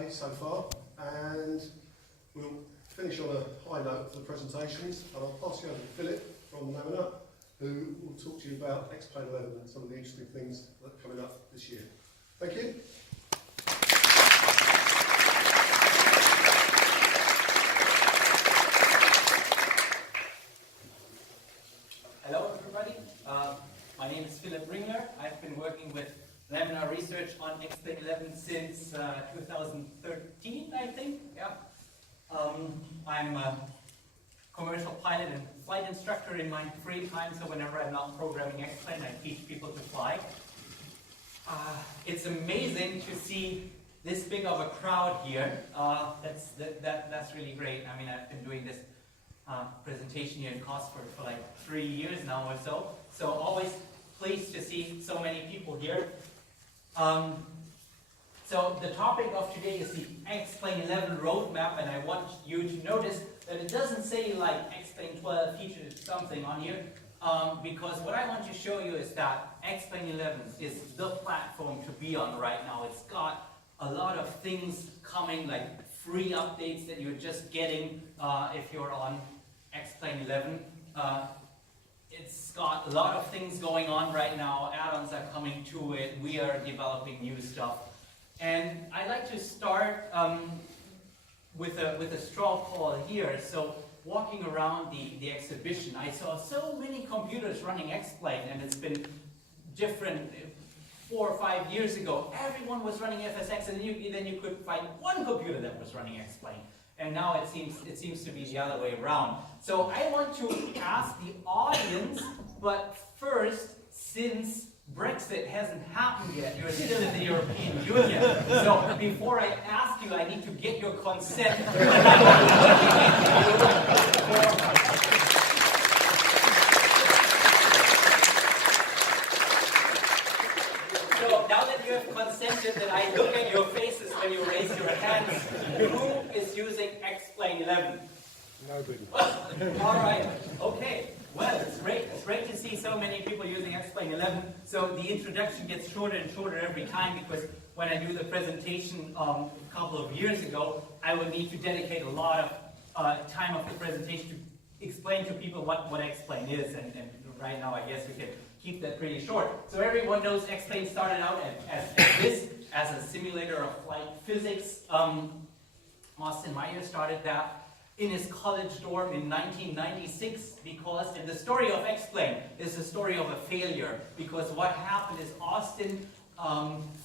day so far, and we'll finish on a high note for the presentations, and I'll pass you over to Philip from Laminar, who will talk to you about Xplane 11 and some of the interesting things that are coming up this year. Thank you. Hello everybody, my name is Philip Ringler. I've been working with Laminar Research on Xplane 11 since 2013, I think. Yeah. I'm a commercial pilot and flight instructor in my free time, so whenever I'm not programming Xplane, I teach people to fly. It's amazing to see this big of a crowd here. That's really great. I mean, I've been doing this presentation here in Cosford for like 3 years now or so. So always pleased to see so many people here. So the topic of today is the Xplane 11 roadmap, and I want you to notice that it does't say like Xplane 12 featured something on here, because what I want to show you is that Xplane 11 is the platform to be on right now. It's got a lot of things coming, like free updates that you're just getting if you're on Xplane 11. It's got a lot of things going on right now. Add-ons are coming to it. We are developing new stuff. And I'd like to start with a straw poll here. So walking around the exhibition, I saw so many computers running Xplane, and it's been different. 4 or 5 years ago, everyone was running FSX, and then you could find one computer that was running Xplane. And now it seems to be the other way around. So I want to ask the audience, but first, since Brexit hasn't happened yet, you're still in the European Union. So before I ask you, I need to get your consent. So now that you have consented that I look at your faces when you raise your hands, who is using Xplane 11? Nobody. All right. Okay. Well, it's great. It's great to see so many people using Xplane 11. So the introduction gets shorter and shorter every time, because when I do the presentation a couple of years ago, I would need to dedicate a lot of time of the presentation to explain to people what Xplane is. And right now, I guess we can keep that pretty short. So everyone knows Xplane started out as a simulator of flight physics. Austin Meyer started that in his college dorm in 1996, because, and the story of Xplane is the story of a failure, because what happened is Austin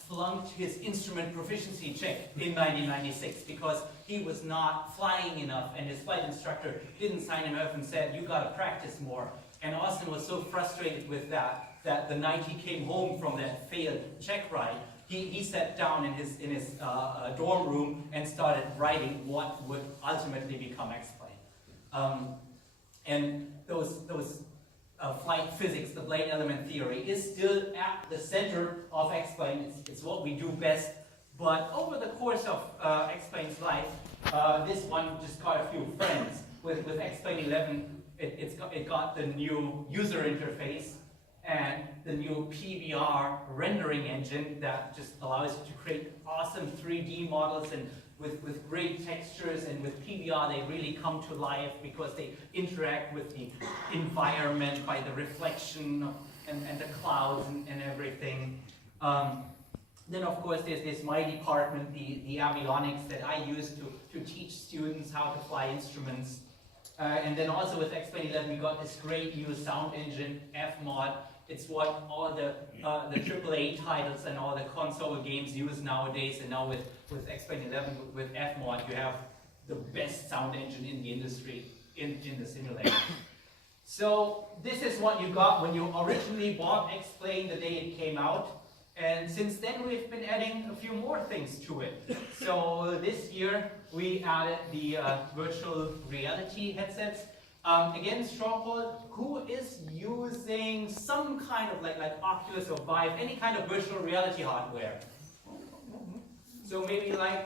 flunked his instrument proficiency check in 1996 because he was not flying enough, and his flight instructor didn't sign him up and said, you gotta practice more. And Austin was so frustrated with that the night he came home from that failed check ride, he sat down in his dorm room and started writing what would ultimately become Xplane. And those flight physics, the blade element theory, is still at the center of Xplane. It's what we do best. But over the course of Xplane's life, this one just got a few friends. With Xplane 11, it got the new user interface and the new PBR rendering engine that just allows you to create awesome 3D models, and with great textures, and with PBR they really come to life because they interact with the environment by the reflection and the clouds and everything. Then of course there's my department, the AVIONICS, that I use to teach students how to fly instruments. And then also with Xplane 11 we got this great new sound engine, Fmod. It's what all the AAA titles and all the console games use nowadays, and now with Xplane 11, with Fmod, you have the best sound engine in the industry in the simulator. So this is what you got when you originally bought Xplane the day it came out, and since then we've been adding a few more things to it. So this year we added the virtual reality headsets. Again, straw poll, who is using some kind of like Oculus or Vive, any kind of virtual reality hardware? So maybe like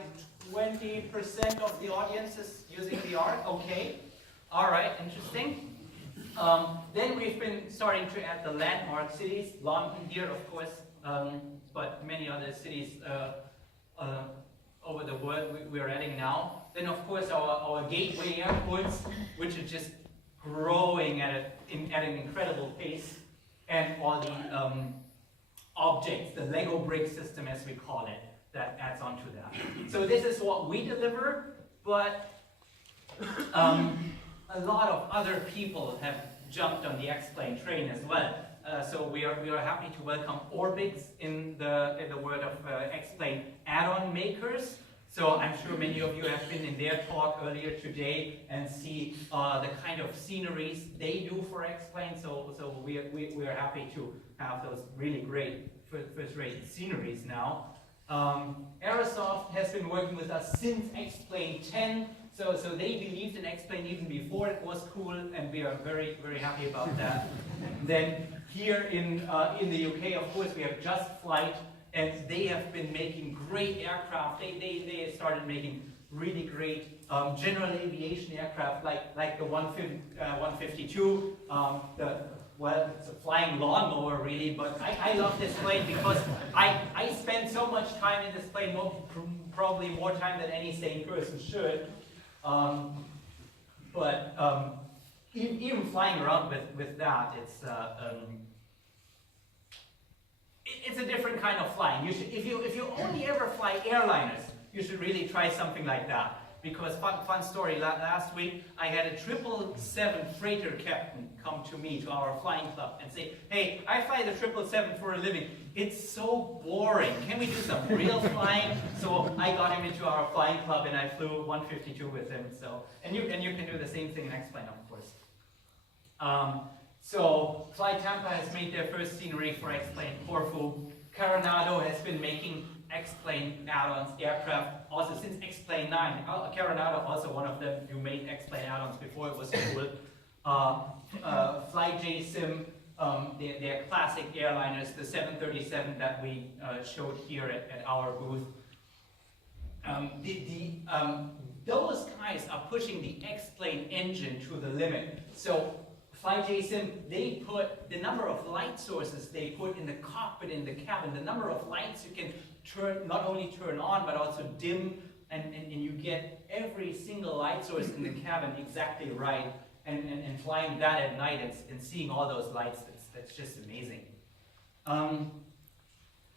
20% of the audience is using VR. Okay. All right, interesting. Then we've been starting to add the landmark cities. London here, of course, but many other cities over the world we are adding now. Then of course our gateway airports, which are just growing at an incredible pace, and all the objects, the Lego brick system as we call it, that adds on to that. So this is what we deliver, but a lot of other people have jumped on the Xplane train as well. So we are happy to welcome Orbix in the world of Xplane add-on makers. So I'm sure many of you have been in their talk earlier today and see the kind of sceneries they do for Xplane. So we are happy to have those really great first-rate sceneries now. Aerosoft has been working with us since Xplane 10. So they believed in Xplane even before it was cool, and we are very, very happy about that. Then here in the UK, of course, we have Just Flight, and they have been making great aircraft. They started making really great general aviation aircraft, like the 152. Well, it's a flying lawnmower really, but I love this plane because I spend so much time in this plane, probably more time than any sane person should. Even flying around with that, it's a different kind of flying. If you only ever fly airliners, you should really try something like that. Because fun story, last week I had a 777 freighter captain come to me, to our flying club, and say, hey, I fly the 777 for a living. It's so boring. Can we do some real flying? So I got him into our flying club and I flew 152 with him. So, and you can do the same thing in Xplane, of course. So Fly Tampa has made their first scenery for Xplane Corfu. Coronado has been making Xplane add-ons aircraft also since Xplane 9. Coronado also one of them who made Xplane add-ons before it was cool. Flightsim, their classic airliners, the 737 that we showed here at our booth. Those guys are pushing the Xplane engine to the limit. So Flightsim, they put the number of light sources they put in the cockpit, in the cabin, the number of lights you can not only turn on but also dim, and you get every single light source in the cabin exactly right, and flying that at night and seeing all those lights, that's just amazing.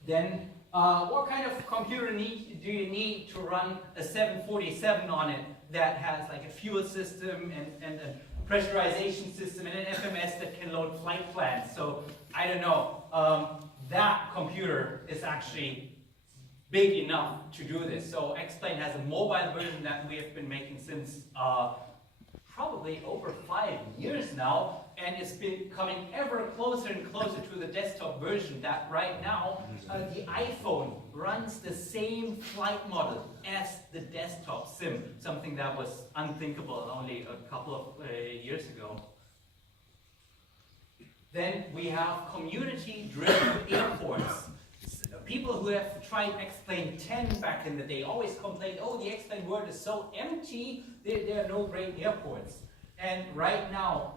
Then what kind of computer do you need to run a 747 on it that has like a fuel system and a pressurization system and an FMS that can load flight plans? So I don't know, that computer is actually big enough to do this. So Xplane has a mobile version that we have been making since probably over 5 years now, and it's been coming ever closer and closer to the desktop version that right now the iPhone runs the same flight model as the desktop sim, something that was unthinkable only a couple of years ago. Then we have community-driven airports. People who have tried Xplane 10 back in the day always complained, oh, the Xplane world is so empty, there are no great airports. And right now,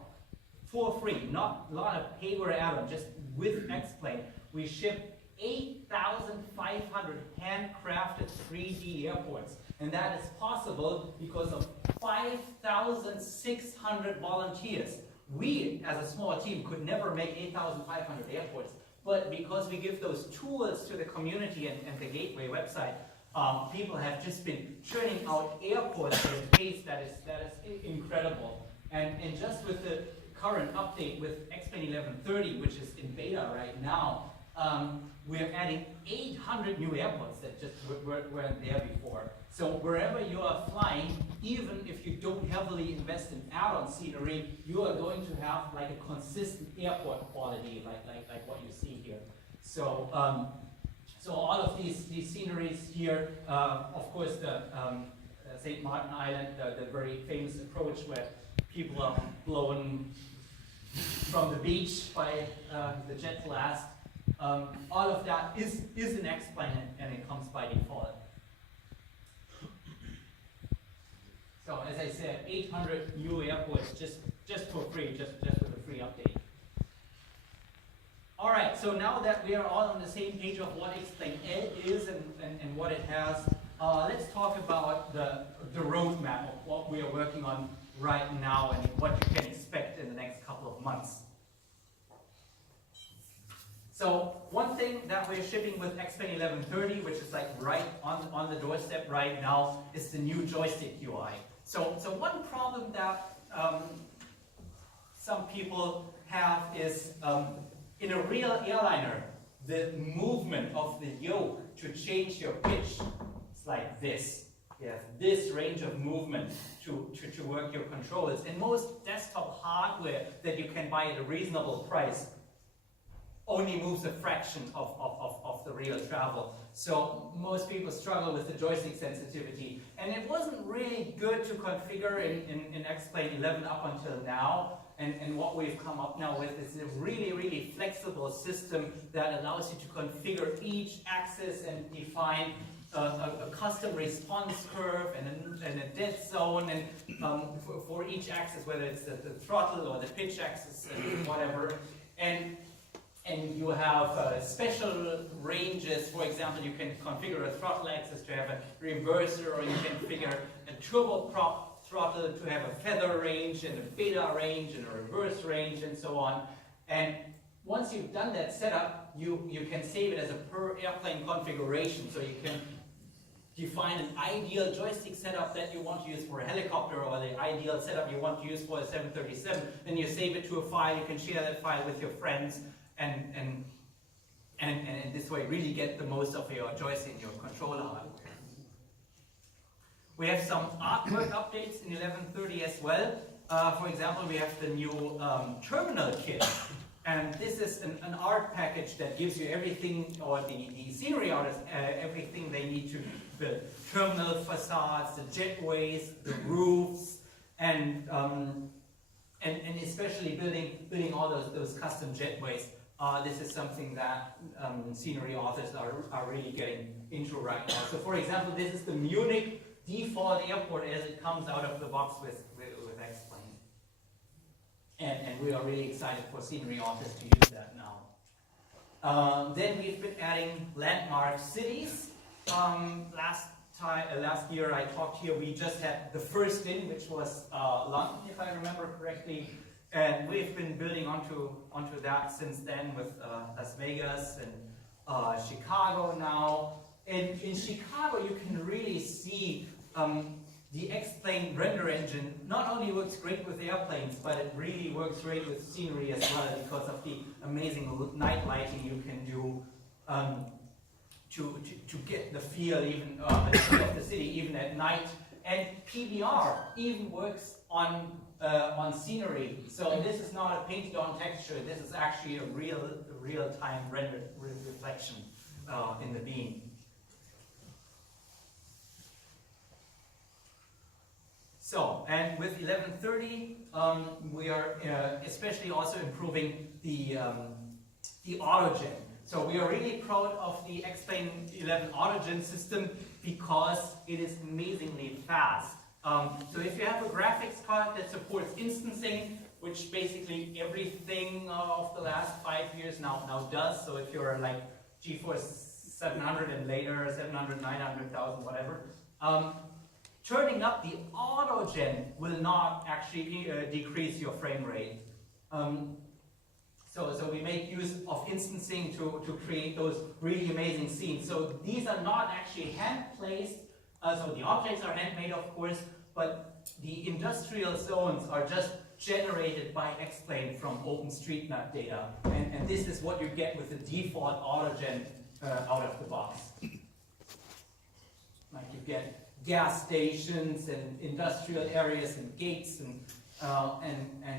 for free, not a lot of payware add-on, just with Xplane, we ship 8,500 handcrafted 3D airports. And that is possible because of 5,600 volunteers. We, as a small team, could never make 8,500 airports. But because we give those tools to the community and the Gateway website, people have just been churning out airports at a pace that is incredible. And just with the current update with Xplane 1130, which is in beta right now, we're adding 800 new airports that just weren't there before. So wherever you are flying, even if you don't heavily invest in add-on scenery, you are going to have like a consistent airport quality, like what you see here. So so all of these sceneries here, of course the St. Martin Island, the very famous approach where people are blown from the beach by the jet blast. All of that is an Xplane, and it comes by default. So as I said, 800 new airports just for free, just with a free update. All right, so now that we are all on the same page of what Xplane is and what it has, let's talk about the roadmap of what we are working on right now and what you can expect in the next couple of months. So one thing that we're shipping with Xplane 1130, which is like right on the doorstep right now, is the new joystick UI. So one problem that some people have is in a real airliner, the movement of the yoke to change your pitch is like this. You have this range of movement to work your controls. And most desktop hardware that you can buy at a reasonable price only moves a fraction of the real travel. So most people struggle with the joystick sensitivity. And it wasn't really good to configure in Xplane 11 up until now. And what we've come up now with is a really, really flexible system that allows you to configure each axis and define a custom response curve and a dead zone and for each axis, whether it's the throttle or the pitch axis and whatever. And you have special ranges. For example, you can configure a throttle axis to have a reverser, or you can configure a turboprop throttle to have a feather range and a beta range and a reverse range and so on. And once you've done that setup, you can save it as a per airplane configuration. So you can define an ideal joystick setup that you want to use for a helicopter, or the ideal setup you want to use for a 737. Then you save it to a file. You can share that file with your friends, and in this way really get the most of your joystick and your controller hardware. We have some artwork updates in 1130 as well. For example, we have the new terminal kit. And this is an art package that gives you everything, or the scenery artists, everything they need to build. Terminal facades, the jetways, the roofs, and especially building all those custom jetways. This is something that scenery authors are really getting into right now. So for example, this is the Munich default airport as it comes out of the box with Xplane. And we are really excited for scenery authors to use that now. Then we've been adding landmark cities. Last year I talked here, we just had the first in, which was London, if I remember correctly. And we've been building onto that since then with Las Vegas and Chicago now. And in Chicago, you can really see the Xplane render engine not only works great with airplanes, but it really works great with scenery as well, because of the amazing night lighting you can do to get the feel even of the city even at night. And PBR even works on scenery. So this is not a painted on texture. This is actually a real-time rendered reflection in the beam. So, and with 1130, we are especially also improving the autogen. So we are really proud of the Xplane 11 autogen system because it is amazingly fast. So if you have a graphics card that supports instancing, which basically everything of the last 5 years now does. So if you're like GeForce 700 and later, 700, 900,000, whatever, turning up the autogen will not actually decrease your frame rate. So we make use of instancing to create those really amazing scenes. So these are not actually hand-placed, so the objects are handmade, of course, but the industrial zones are just generated by Xplane from OpenStreetMap data. And this is what you get with the default autogen out of the box. Like you get gas stations and industrial areas and gates and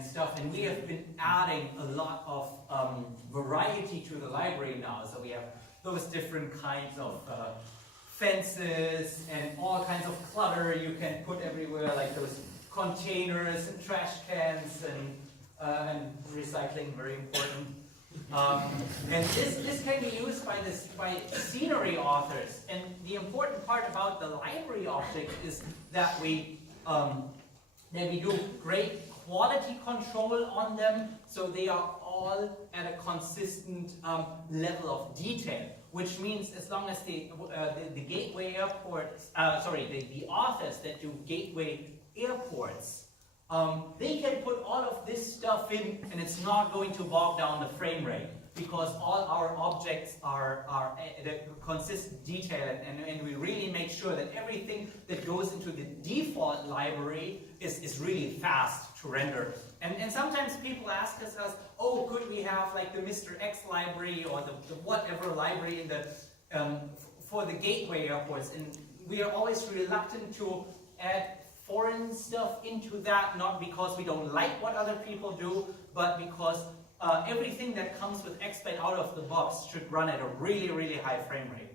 stuff, and we have been adding a lot of variety to the library now. So we have those different kinds of fences and all kinds of clutter you can put everywhere, like those containers and trash cans and recycling, very important. And this can be used by scenery authors. And the important part about the library objects is that we do great quality control on them, so they are all at a consistent level of detail. which means as long as the gateway airports, the authors that do gateway airports, they can put all of this stuff in, and it's not going to bog down the frame rate, because all our objects they consist detail, and we really make sure that everything that goes into the default library is really fast to render. And sometimes people ask us, oh, could we have like the Mr. X library or the whatever library in the for the gateway airports? And we are always reluctant to add foreign stuff into that, not because we don't like what other people do, but because everything that comes with Xplane out of the box should run at a really, really high frame rate.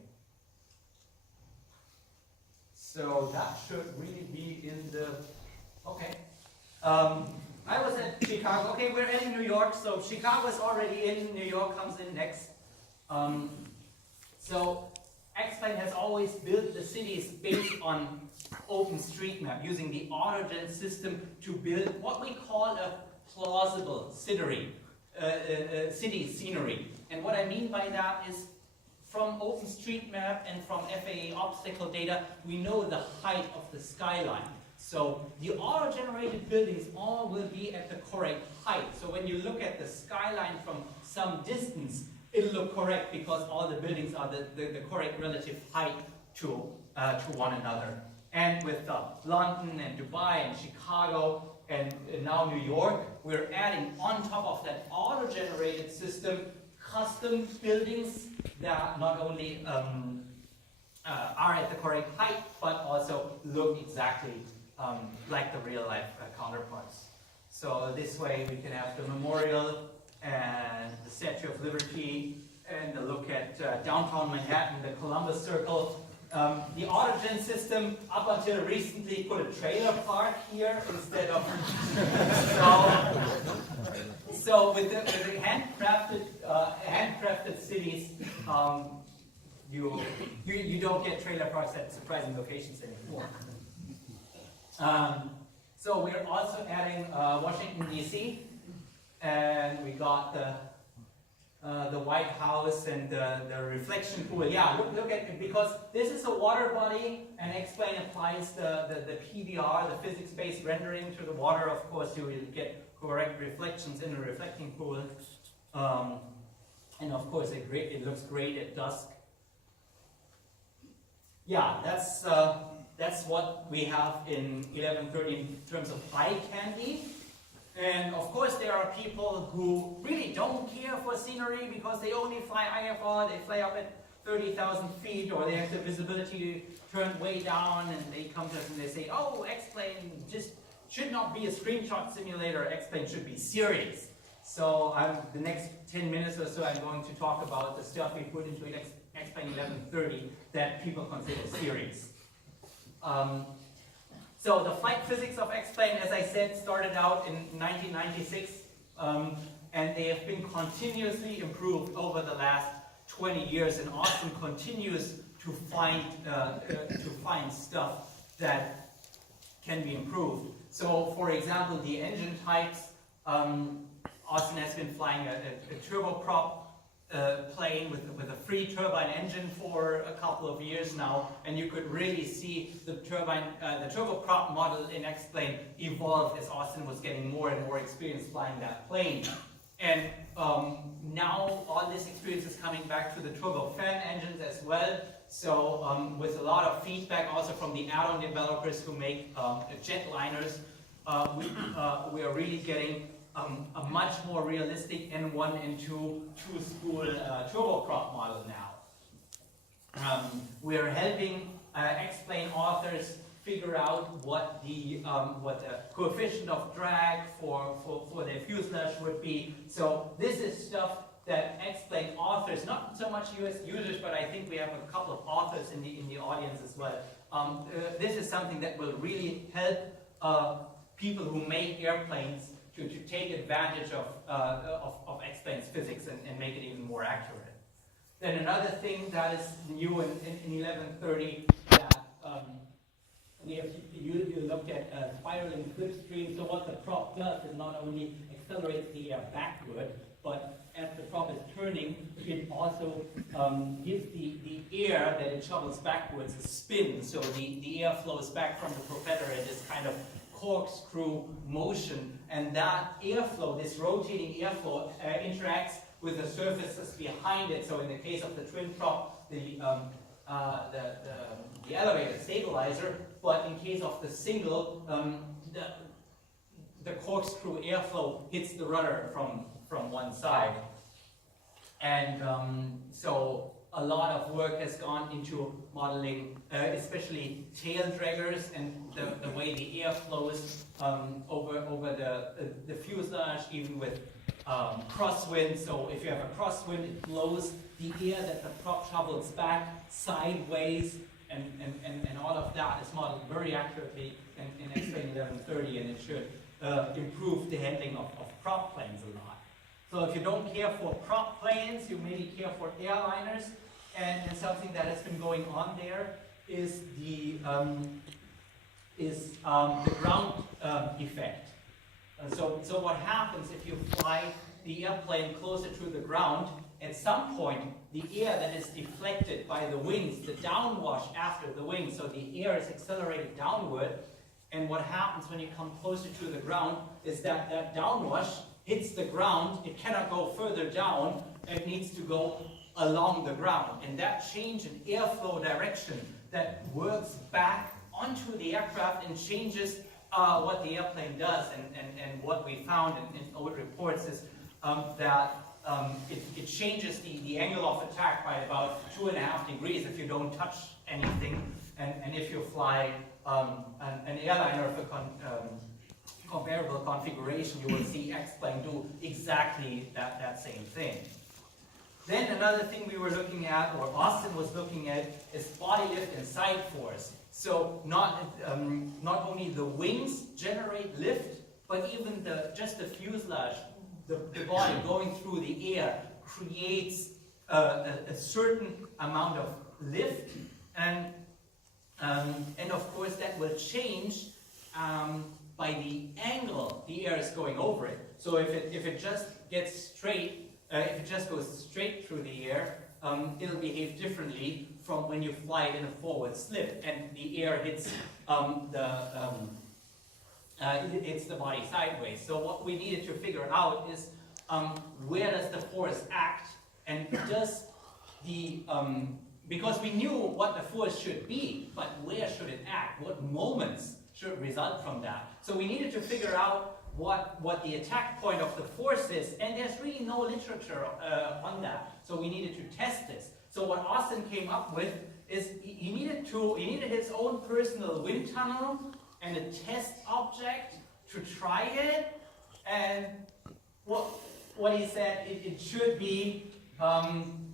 So that should really be in the... Okay. I was at Chicago. Okay, we're in New York, so Chicago's already in. New York comes in next. So Xplane has always built the cities based on OpenStreetMap, using the AutoGen system to build what we call a plausible city scenery. And what I mean by that is, from OpenStreetMap and from FAA obstacle data, we know the height of the skyline. So the auto-generated buildings all will be at the correct height. So when you look at the skyline from some distance, it'll look correct because all the buildings are the correct relative height to one another. And with London and Dubai and Chicago and now New York, we're adding on top of that auto-generated system custom buildings that not only are at the correct height, but also look exactly like the real-life counterparts. So this way we can have the memorial and the Statue of Liberty and a look at downtown Manhattan, the Columbus Circle. The AutoGen system, up until recently, put a trailer park here instead of... so with the handcrafted cities, you don't get trailer parks at surprising locations anymore. So we're also adding Washington, D.C., and we got the White House and the reflection pool. Yeah, look at it, because this is a water body, and Xplane applies the PBR, the physics-based rendering, to the water. Of course, you will get correct reflections in the reflecting pool. And of course, it looks great at dusk. Yeah, that's what we have in 1130 in terms of eye candy. And of course, there are people who really don't care for scenery because they only fly IFR, they fly up at 30,000 feet, or they have the visibility turned way down, and they come to us and they say, oh, Xplane just should not be a screenshot simulator, Xplane should be serious. So the next 10 minutes or so, I'm going to talk about the stuff we put into Xplane 1130 that people consider serious. So the flight physics of Xplane, as I said, started out in 1996, and they have been continuously improved over the last 20 years, and Austin continues to find stuff that can be improved. So, for example, the engine types, Austin has been flying a turboprop plane with a free turbine engine for a couple of years now, and you could really see the turboprop model in Xplane evolve as Austin was getting more and more experience flying that plane. And now all this experience is coming back to the turbofan engines as well. So with a lot of feedback also from the add-on developers who make jetliners, we are really getting a much more realistic N1 and 2 two-spool turboprop model now. We are helping Xplane authors figure out what the coefficient of drag for their fuselage would be. So this is stuff that Xplane authors, not so much US users, but I think we have a couple of authors in the audience as well. This is something that will really help people who make airplanes to take advantage of Xplane's physics and make it even more accurate. Then another thing that is new in 1130 that you looked at spiraling slipstream. So what the prop does is not only accelerates the air backward, but as the prop is turning, it also gives the air that it shovels backwards a spin, so the air flows back from the propeller in this kind of corkscrew motion, and that airflow, this rotating airflow, interacts with the surfaces behind it. So in the case of the twin prop, the elevator stabilizer, but in case of the single, the corkscrew airflow hits the rudder from one side. And so a lot of work has gone into modeling, especially tail draggers and the way the air flows over the fuselage, even with crosswind. So if you have a crosswind, it blows the air that the prop shovels back sideways, and all of that is modeled very accurately in Xplane 1130, and it should improve the handling of prop planes a lot. So if you don't care for prop planes, you maybe care for airliners, and something that has been going on there is the ground effect. So what happens if you fly the airplane closer to the ground? At some point, the air that is deflected by the wings, the downwash after the wings, so the air is accelerated downward, and what happens when you come closer to the ground is that that downwash hits the ground, it cannot go further down, it needs to go along the ground. And that change in airflow direction that works back onto the aircraft and changes what the airplane does. And what we found in old reports is that it changes the angle of attack by about 2.5 degrees if you don't touch anything. And if you fly an airliner of a comparable configuration, you will see Xplane do exactly that same thing. Then another thing we were looking at, or Austin was looking at, is body lift and side force. So not only the wings generate lift, but even just the fuselage, the body going through the air creates a certain amount of lift, and of course that will change by the angle the air is going over it. So if it just gets straight, if it just goes straight through the air, it'll behave differently from when you fly it in a forward slip and the air hits the body sideways. So what we needed to figure out is where does the force act, and does the because we knew what the force should be, but where should it act? What moments should result from that? So we needed to figure out what the attack point of the force is, and there's really no literature on that. So we needed to test this. So what Austin came up with is he needed his own personal wind tunnel and a test object to try it. And what he said, it should be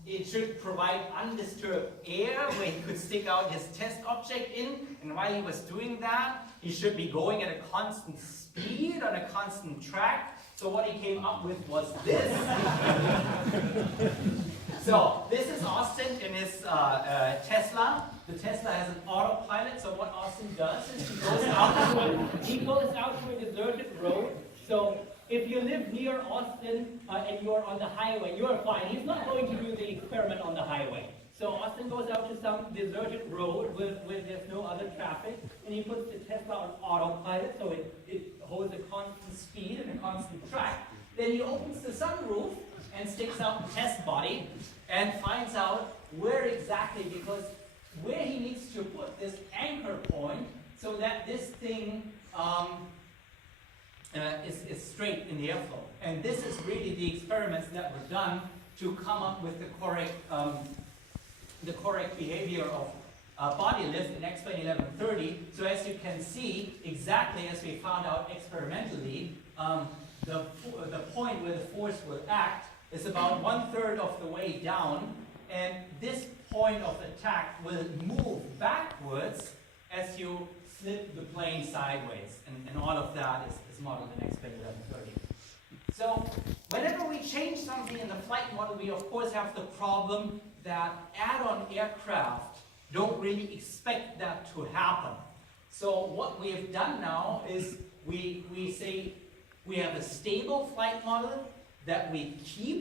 it should provide undisturbed air where he could stick out his test object in, and while he was doing that, he should be going at a constant speed on a constant track. So what he came up with was this. So this is Austin in his Tesla. The Tesla has an autopilot, so what Austin does is he goes out to a deserted road. So if you live near Austin and you're on the highway, you're fine. He's not going to do the experiment on the highway. So Austin goes out to some deserted road where there's no other traffic, and he puts the Tesla on autopilot, so it holds a constant speed and a constant track. Then he opens the sunroof and sticks out the test body and finds out where exactly, because where he needs to put this anchor point so that this thing is straight in the airflow. And this is really the experiments that were done to come up with the correct behavior of body lift in Xplane 1130. So as you can see, exactly as we found out experimentally, the point where the force will act is about 1/3 of the way down, and this point of attack will move backwards as you slip the plane sideways, and all of that is modeled in Xplane 1130. So whenever we change something in the flight model, we of course have the problem that add-on aircraft don't really expect that to happen. So what we have done now is we say we have a stable flight model that we keep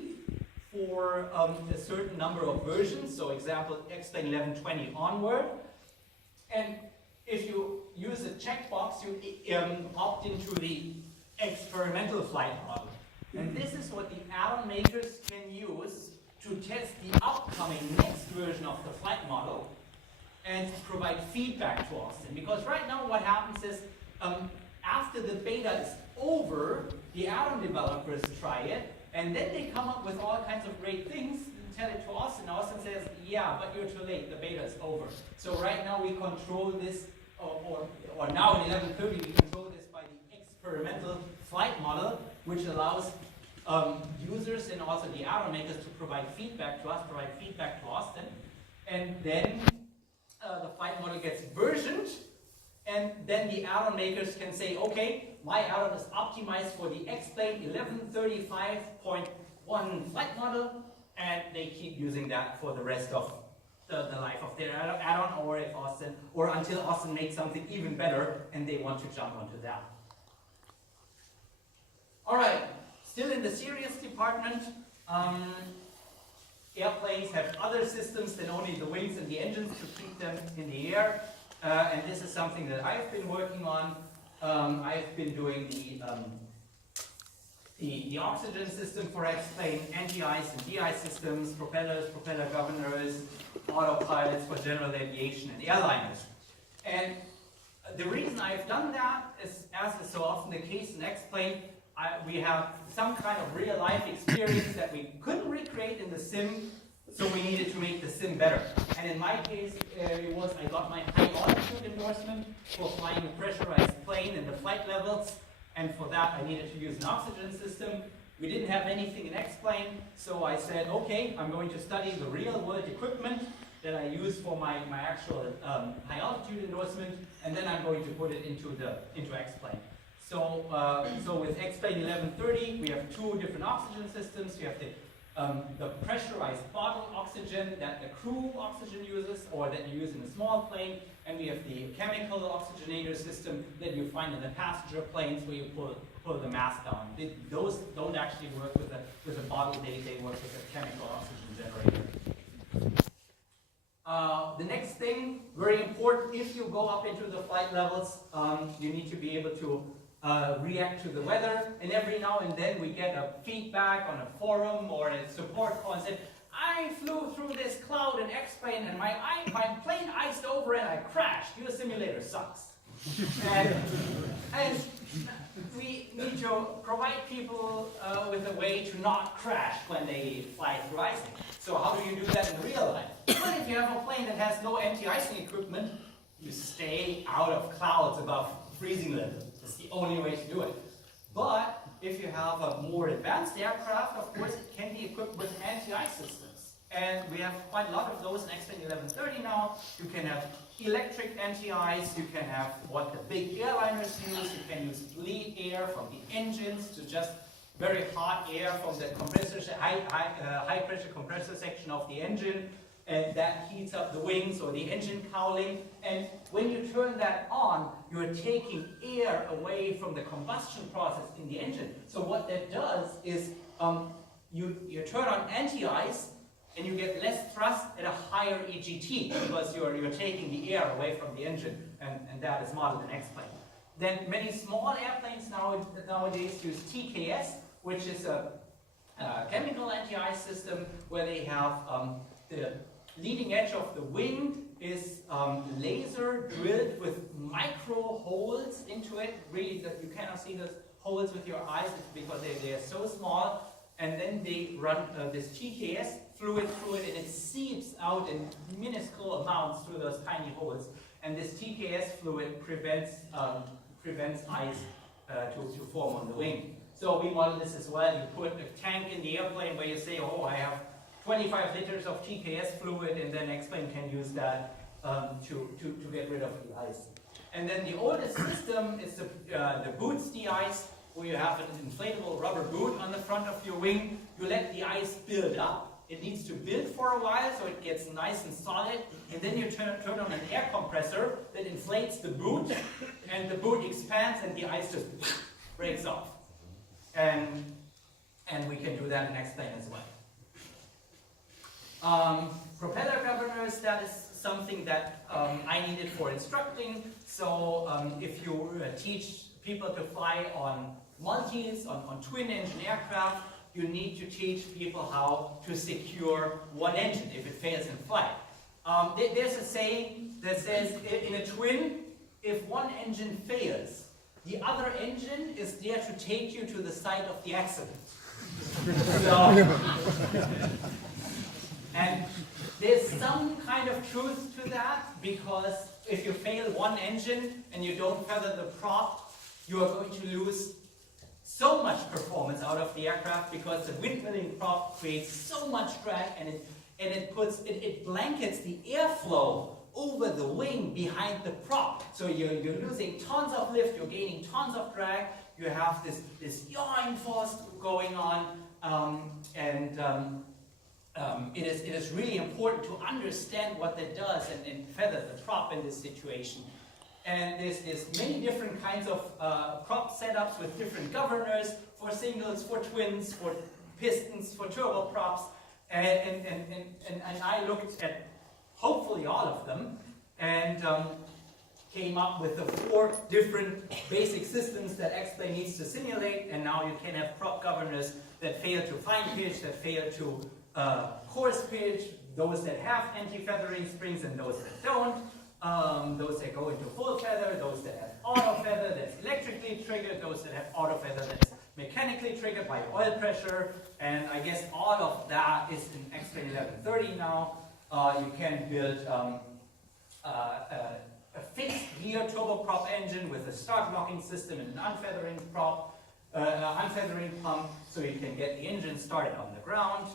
for a certain number of versions, so example Xplane 1120 onward. And if you use a checkbox, you opt into the experimental flight model. And this is what the add-on makers can use to test the upcoming next version of the flight model and provide feedback to Austin. Because right now what happens is, after the beta is over, the add-on developers try it, and then they come up with all kinds of great things and tell it to Austin. Austin says, yeah, but you're too late, the beta is over. So right now we control this, or now in 1130 we control this by the experimental flight model, which allows users and also the add-on makers to provide feedback to us, provide feedback to Austin, and then the flight model gets versioned, and then the add-on makers can say, okay, my add-on is optimized for the Xplane 1135.1 flight model, and they keep using that for the rest of the life of their add-on, or if Austin, or until Austin makes something even better and they want to jump onto that. All right, still in the serious department, airplanes have other systems than only the wings and the engines to keep them in the air, and this is something that I've been working on. I've been doing the oxygen system for Xplane, anti-ice and de-ice systems, propellers, propeller governors, autopilots for general aviation and airliners. And the reason I've done that is, as is so often the case in Xplane, we have some kind of real-life experience that we couldn't recreate in the sim, so we needed to make the sim better. And in my case, it was I got my high altitude endorsement for flying a pressurized plane in the flight levels, and for that I needed to use an oxygen system. We didn't have anything in Xplane, so I said, okay, I'm going to study the real-world equipment that I use for my actual high altitude endorsement, and then I'm going to put it into Xplane. So, so with Xplane 1130, we have two different oxygen systems. We have the pressurized bottle oxygen that the crew oxygen uses, or that you use in a small plane, and we have the chemical oxygenator system that you find in the passenger planes, where you pull the mask down. Those don't actually work with a bottle; they work with a chemical oxygen generator. The next thing, very important, if you go up into the flight levels, you need to be able to react to the weather, and every now and then we get a feedback on a forum or a support call and said, I flew through this cloud in Xplane and my plane iced over and I crashed. Your simulator sucks. and we need to provide people with a way to not crash when they fly through icing. So how do you do that in real life? Well, if you have a plane that has no anti-icing equipment, you stay out of clouds above freezing level. That's the only way to do it. But if you have a more advanced aircraft, of course, it can be equipped with anti-ice systems. And we have quite a lot of those in Xplane 1130 now. You can have electric anti-ice, you can have what the big airliners use, you can use bleed air from the engines to just very hot air from the compressor, high pressure compressor section of the engine, and that heats up the wings or the engine cowling. And when you turn that on, you're taking air away from the combustion process in the engine. So what that does is you turn on anti-ice and you get less thrust at a higher EGT because you're taking the air away from the engine, and that is modeled in Xplane. Then many small airplanes nowadays use TKS, which is a chemical anti-ice system where they have the leading edge of the wing is laser drilled with micro holes into it. Really, that you cannot see those holes with your eyes because they are so small. And then they run this TKS fluid through it, and it seeps out in minuscule amounts through those tiny holes. And this TKS fluid prevents ice to form on the wing. So we model this as well. You put a tank in the airplane where you say, oh, I have 25 liters of TKS fluid, and then Xplane can use that to get rid of the ice. And then the oldest system is the boots de-ice, where you have an inflatable rubber boot on the front of your wing. You let the ice build up. It needs to build for a while so it gets nice and solid, and then you turn on an air compressor that inflates the boot, and the boot expands and the ice just breaks off. And we can do that in Xplane as well. Propeller governors, that is something that I needed for instructing. So if you teach people to fly on multis, on twin-engine aircraft, you need to teach people how to secure one engine if it fails in flight. There's a saying that says, in a twin, if one engine fails, the other engine is there to take you to the site of the accident. And there's some kind of truth to that, because if you fail one engine and you don't feather the prop, you are going to lose so much performance out of the aircraft, because the windmilling prop creates so much drag, and it blankets the airflow over the wing behind the prop. So you're losing tons of lift, you're gaining tons of drag, you have this yawing force going on, it is really important to understand what that does and feather the prop in this situation. And there's many different kinds of prop setups with different governors for singles, for twins, for pistons, for turboprops, and I looked at hopefully all of them and came up with the 4 different basic systems that Xplane needs to simulate. And now you can have prop governors that fail to fine pitch, that fail to coarse pitch, those that have anti-feathering springs and those that don't, those that go into full feather, those that have auto feather that's electrically triggered, those that have auto feather that's mechanically triggered by oil pressure, and I guess all of that is in Xplane 1130 now. You can build a fixed gear turboprop engine with a start locking system and an unfeathering pump, so you can get the engine started on the ground.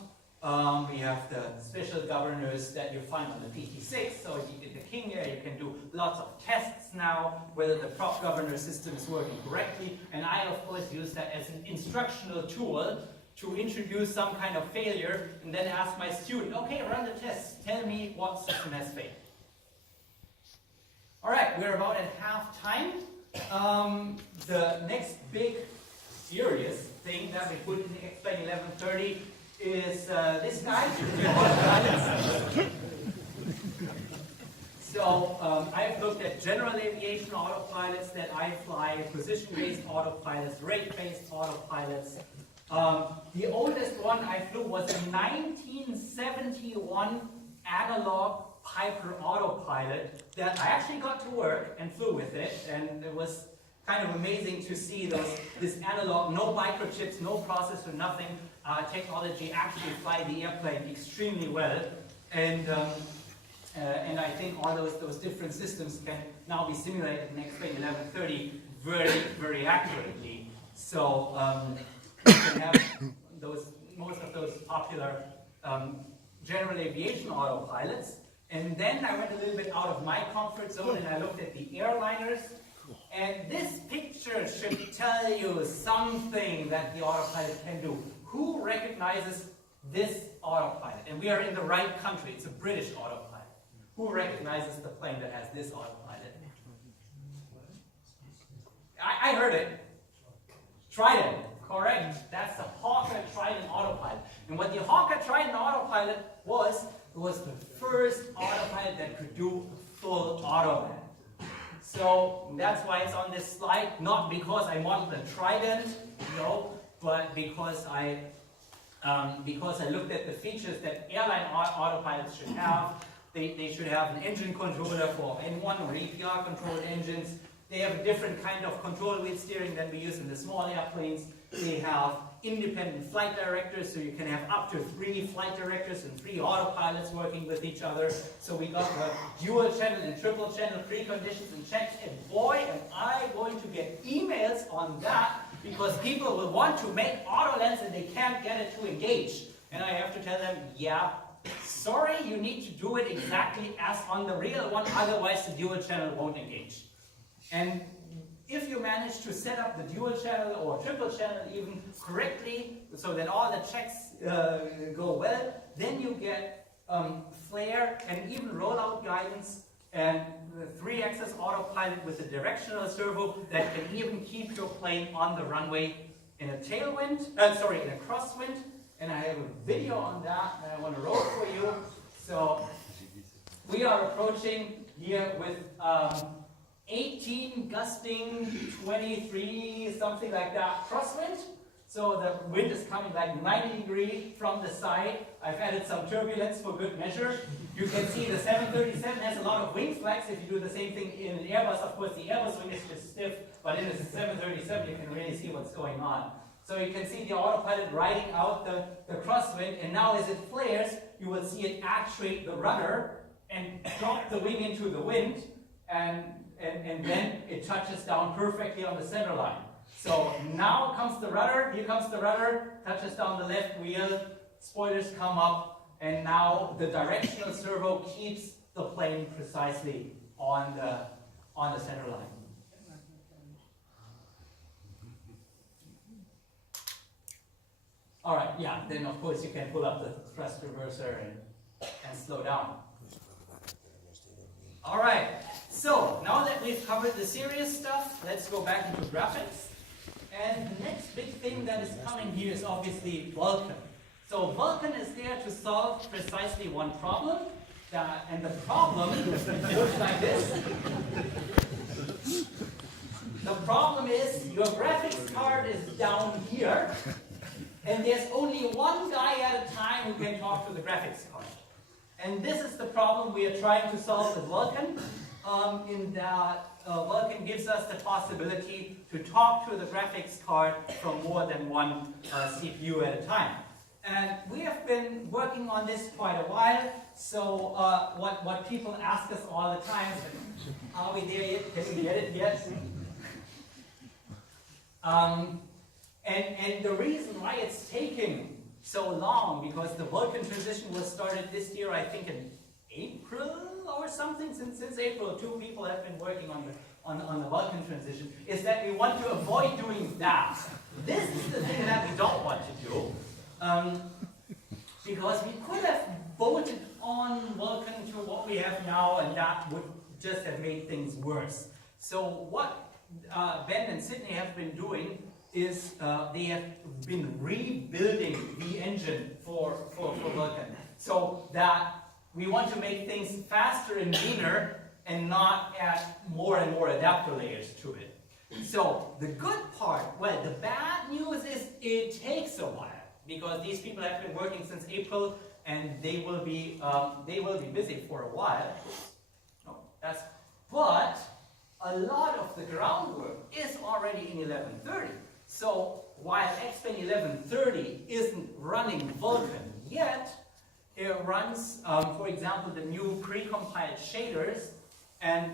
We have the special governors that you find on the PT6, so in the King Air you can do lots of tests now, whether the prop governor system is working correctly, and I of course use that as an instructional tool to introduce some kind of failure, and then ask my student, okay, run the tests, tell me what system has failed. Alright, we're about at half time. The next big serious thing that we put in the Xplane 1130 is this guy. So I've looked at general aviation autopilots that I fly, position-based autopilots, rate-based autopilots. The oldest one I flew was a 1971 analog Piper autopilot that I actually got to work and flew with it, and it was kind of amazing to see this analog, no microchips, no processor, nothing, technology actually fly the airplane extremely well, and I think all those different systems can now be simulated in Xplane 1130 very, very accurately. So you can have most of those popular general aviation autopilots. And then I went a little bit out of my comfort zone and I looked at the airliners. And this picture should tell you something that the autopilot can do. Who recognizes this autopilot? And we are in the right country. It's a British autopilot. Who recognizes the plane that has this autopilot? I heard it. Trident. Correct. That's the Hawker Trident autopilot. And what the Hawker Trident autopilot was the first autopilot that could do full auto land. So that's why it's on this slide, not because I modeled a Trident, no, but because I looked at the features that airline autopilots should have. They should have an engine controller for N1 or EPR controlled engines. They have a different kind of control wheel steering than we use in the small airplanes. They have independent flight directors, so you can have up to 3 flight directors and 3 autopilots working with each other. So we got the dual channel and triple channel preconditions and checks, and boy am I going to get emails on that, because people will want to make auto lands and they can't get it to engage. And I have to tell them, yeah, sorry, you need to do it exactly as on the real one, otherwise the dual channel won't engage. And if you manage to set up the dual channel or triple channel even correctly, so that all the checks go well, then you get flare and even rollout guidance and the 3-axis autopilot with a directional servo that can even keep your plane on the runway in a tailwind, in a crosswind, and I have a video on that I want to roll for you. So we are approaching here with 18 gusting 23, something like that, crosswind. So the wind is coming like 90 degrees from the side. I've added some turbulence for good measure. You can see the 737 has a lot of wing flags. If you do the same thing in an Airbus, of course the Airbus wing is just stiff, but in the 737 you can really see what's going on. So you can see the autopilot riding out the crosswind, and now as it flares, you will see it actuate the rudder and drop the wing into the wind, and then it touches down perfectly on the center line. So now comes the rudder, here comes the rudder, touches down the left wheel, spoilers come up, and now the directional servo keeps the plane precisely on the center line. All right, yeah, then of course you can pull up the thrust reverser and slow down. All right, so now that we've covered the serious stuff, let's go back into graphics. And the next big thing that is coming here is obviously Vulkan. So Vulkan is there to solve precisely one problem, and the problem looks like this. The problem is your graphics card is down here, and there's only one guy at a time who can talk to the graphics card. And this is the problem we are trying to solve with Vulkan, in that Vulkan gives us the possibility to talk to the graphics card from more than one CPU at a time. And we have been working on this quite a while, so what people ask us all the time is, are we there yet? Can we get it yet? And the reason why it's taking so long, because the Vulkan transition was started this year, I think in April or something. Since April, 2 people have been working on the Vulkan transition, is that we want to avoid doing that. This is the thing that we don't want to do, because we could have bolted on Vulkan to what we have now, and that would just have made things worse. So what Ben and Sydney have been doing is they have been rebuilding the engine for Vulkan, so that we want to make things faster and leaner and not add more and more adapter layers to it. So the good part, well, the bad news is it takes a while, because these people have been working since April, and they will be busy for a while. But a lot of the groundwork is already in 1130. So while Xplane 1130 isn't running Vulkan yet, it runs, for example, the new pre-compiled shaders, and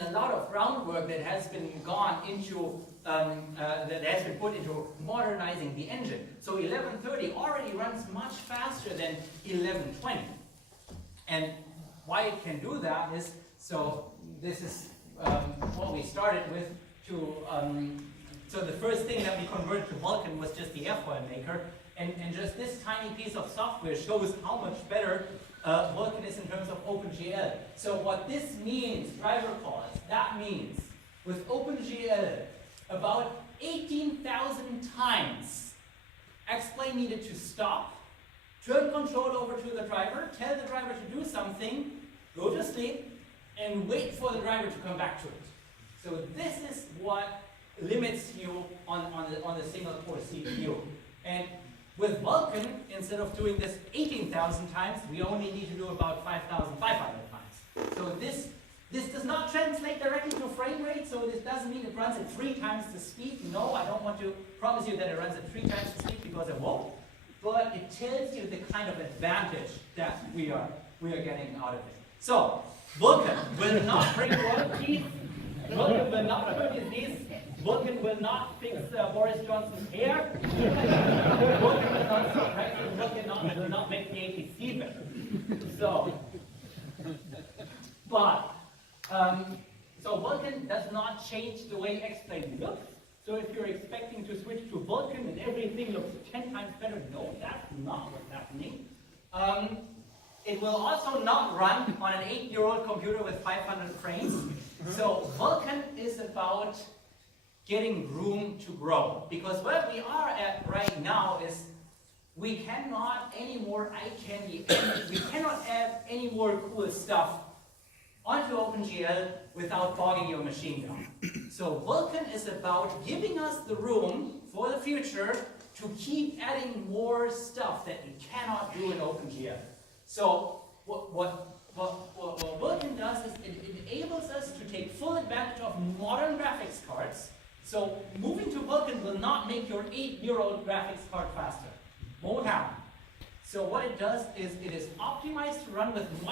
a lot of groundwork that has been gone into that has been put into modernizing the engine. So 1130 already runs much faster than 1120, and why it can do that is, so this is what we started with. So the first thing that we converted to Vulkan was just the airfoil maker. And just this tiny piece of software shows how much better Vulkan is in terms of OpenGL. So what this means, driver calls, that means with OpenGL, about 18,000 times, Xplane needed to stop, turn control over to the driver, tell the driver to do something, go to sleep, and wait for the driver to come back to it. So this is what limits you on the single core CPU. And with Vulkan, instead of doing this 18,000 times, we only need to do about 5,500 times. So this does not translate directly to frame rate, so this doesn't mean it runs at 3 times the speed. No, I don't want to promise you that it runs at 3 times the speed, because it won't. But it tells you the kind of advantage that we are getting out of it. So, Vulkan will not bring world peace. Vulkan will not hurt his knees. Vulkan will not fix Boris Johnson's hair. Vulkan will not stop Brexit. Vulkan will not make the ATC better. So, but, so Vulkan does not change the way Xplane looks. So if you're expecting to switch to Vulkan and everything looks 10 times better, no, that's not what's happening. It will also not run on an 8-year-old computer with 500 frames. So Vulkan is about getting room to grow. Because where we are at right now is we cannot any more eye candy, and we cannot add any more cool stuff onto OpenGL without bogging your machine down. So Vulkan is about giving us the room for the future to keep adding more stuff that we cannot do in OpenGL. So what Vulkan does is it enables us to take full advantage of modern graphics cards. So moving to Vulkan will not make your 8-year-old graphics card faster. Won't happen. So what it does is it is optimized to run with modern